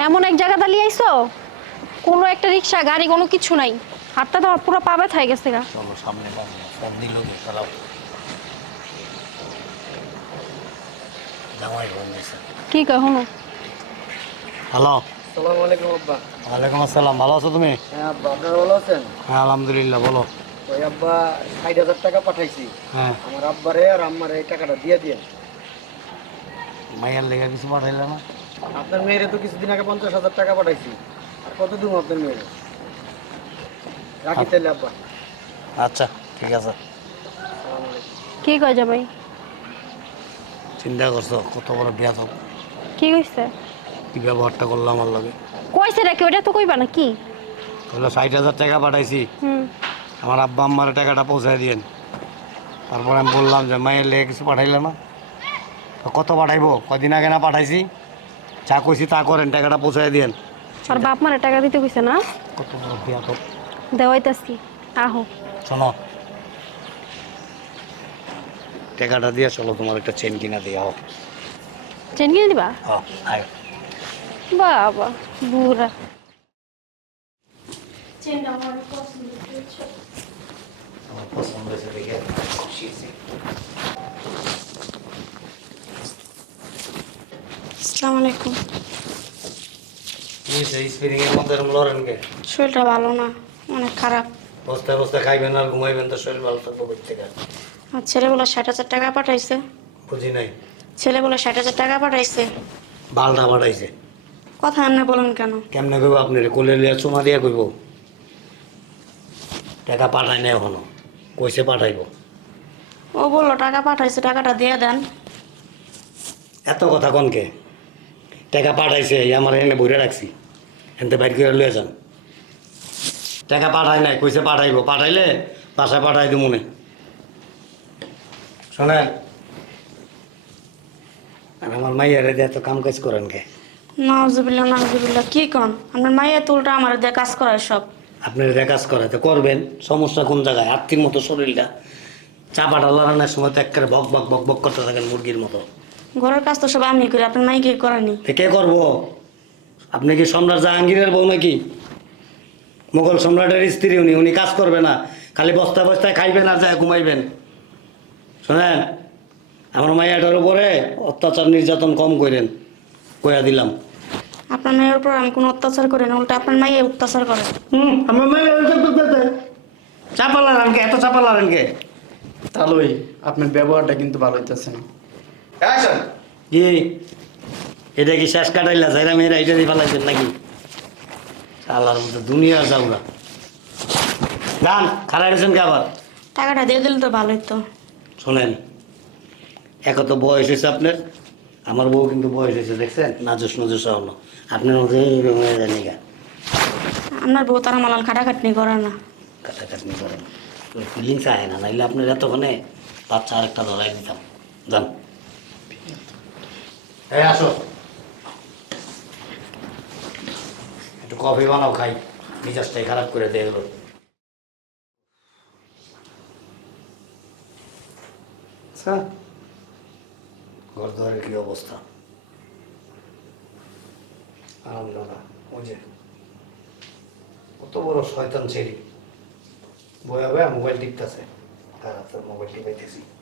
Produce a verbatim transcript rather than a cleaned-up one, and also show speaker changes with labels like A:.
A: এমন এক জায়গা দাঁড়িয়ে আইছো, কোনো একটা রিক্সা গাড়ি কোনো কিছু নাই, হাতটা তো পুরো পা ব্যথা হয়ে গেছে গা।
B: চলো সামনে পাবো ফোন দিল কে চালাও জামাই ফোন দিয়েছে।
A: কি কয় হনো?
B: হ্যালো,
C: আসসালামু আলাইকুম আব্বা।
B: ওয়ালাইকুম আসসালাম। ভালো আছো তুমি?
C: হ্যাঁ আব্বা, আপনারা ভালো আছেন?
B: হ্যাঁ আলহামদুলিল্লাহ। বলো।
C: ওই আব্বা ষাট হাজার টাকা পাঠাইছি,
B: হ্যাঁ,
C: আমার আব্বারে আর আম্মারে এই টাকাটা দিয়ে দিন।
B: মাইয়ার লেগে কিছু পাঠাইলে না?
C: আপনার মেয়েরে তো কিছুদিন আগে পঞ্চাশ হাজার টাকা পাঠাইছি, আর কত দিব আপনার মেয়েরে? রাখি তাহলে আব্বা।
B: আচ্ছা ঠিক আছে।
C: আসসালামু আলাইকুম।
A: কি কয় জামাই?
B: চিন্তা করছো কত বড় বিয়া তো,
A: কি কইছে?
B: কি ব্যবহারটা করলাম আমার লাগে।
A: কইছে নাকি? ওটা তো কইবা না কি?
B: তাহলে ষাট হাজার টাকা পাঠাইছি,
A: হুম।
B: আমার আব্বা আম্মার টাকাটা পৌঁছায় দিয়েন। তারপর আমি বললাম যে মাইয়ের লেগে কিছু পাঠাইলে না। তো কত পাঠাইবো? কদিন আগে না পাঠাইছি, যা কইছি তা করেন, টাকাটা পৌঁছায় দিয়েন।
A: আর বাপ মারে টাকা দিতে কইছে না?
B: কত বড় বিয়া তো।
A: দেওয়াইতাছি, আহো।
B: শোনো, টাকাটা দিয়ে চলো তোমার একটা চেন কিনা দিয়ে আও।
A: চেন কিনে দিবা?
B: ও আয়।
A: বাবা বুড়া। চেনটা আমার পছন্দ হয়েছে।
B: আমার পছন্দ হয়েছে দেখে খুশি হয়েছি।
A: আসসালামু আলাইকুম।
B: এই সেই স্প্রিং এর মধ্যে এরকম লড়েন কে?
A: শরীরটা ভালো না, অনেক খারাপ।
B: বস্তায় বস্তায় খাইবেন আর ঘুমাইবেন তো শরীর ভালো থাকবো থেকে।
A: আর ছেলে বলে ষাট হাজার টাকা পাঠাইছে।
B: বুঝি নাই।
A: ছেলে বলে ষাট হাজার টাকা পাঠাইছে।
B: বালটা বাড়াইছে।
A: কথা এমনি বলেন কেন?
B: কেমনে কইব? আপনার কোলে লিয়া চুমা দিয়া কইব? টাকা পাঠায় না এখনো, কইছে পাঠাইব।
A: ও বললো টাকা পাঠাইছে, টাকাটা দিয়ে দেন।
B: এত কথা কনকে? টাকা পাঠাইছে, এই আমার এনে বইরে রাখছি, এনতে বাইর করে লয়ে যান। টাকা পাঠায় নাই, কইছে পাঠাইব, পাঠাইলে বাসায় পাঠাই দিব মনে। শোনেন, আর আমার মাইয়ারে দিয়ে এত কাম কাজ করেন কে?
A: নাউজুবিল্লাহ নাউজুবিল্লাহ, কি কন? আপনার মাইয়া তুলটা আমার দিয়ে কাজ করায় সব।
B: আপনার এটা কাজ করাতে করবেন, সমস্যা কোন জায়গায়? আত্মীর মতো শরীরটা, চাপাটা লড়ানোর সময় তো একেবারে বক বক বক বক করতে থাকেন মুরগির মতো।
A: ঘরের কাজ তো সব আমি করি, আপনার মাই কি করেনি?
B: তো কে করবো? আপনি কি সম্রাট জাহাঙ্গীরের বউ নাকি? মোগল সম্রাটের স্ত্রী উনি, উনি কাজ করবে না, খালি বস্তা বস্তায় খাইবেন আর যায় ঘুমাইবেন। শোনেন, আমার মাইয়াটার উপরে অত্যাচার নির্যাতন কম করেন, কইয়া দিলাম।
A: আপনার মায়ের উপর আমি কোনো অত্যাচার করি না, উল্টা আপনার মাইয়া অত্যাচার করে।
B: হুম, আমার মাইয়া চাপা লাগান কে? এত চাপা লাগান কে?
C: তাহলে আপনার ব্যবহারটা কিন্তু ভালো হইতেছে না।
B: কি এটা কি শেষ কাটাইলা? যাইরা মেয়েরা এটা দিয়ে ফেলাইছেন নাকি? আল্লাহর মতো দুনিয়া যাও না। গান খারাই গেছেন কে আবার?
A: টাকাটা দিয়ে দিলে তো ভালোই তো।
B: শোনেন, এক তো বয়স হয়েছে আপনার, আমার বউ কিন্তু বয়স হয়েছে, দেখছেন নাজুস নজুস হলো। আপনার মধ্যে এইরকম হয়ে যায়নি গা,
A: আপনার বউ তারা মালাল খাটাখাটনি করে না।
B: কাটাকাটনি করেন, ওই ফিলিংস আয় না, নাইলে আপনার এতক্ষণে বাচ্চা আরেকটা ধরাই দিতাম। যান, এই আসো, একটু কফি বানাও খাই, মিজাজটাই খারাপ করে দিয়ে গেল। আচ্ছা, ঘর দুয়ারের কি অবস্থা? আনন্দ না, ওই যে কত বড় শয়তান ছেড়ি, বয়া বয়া মোবাইল টিপতেছে, তার হাতে মোবাইল টিপাইতেছি।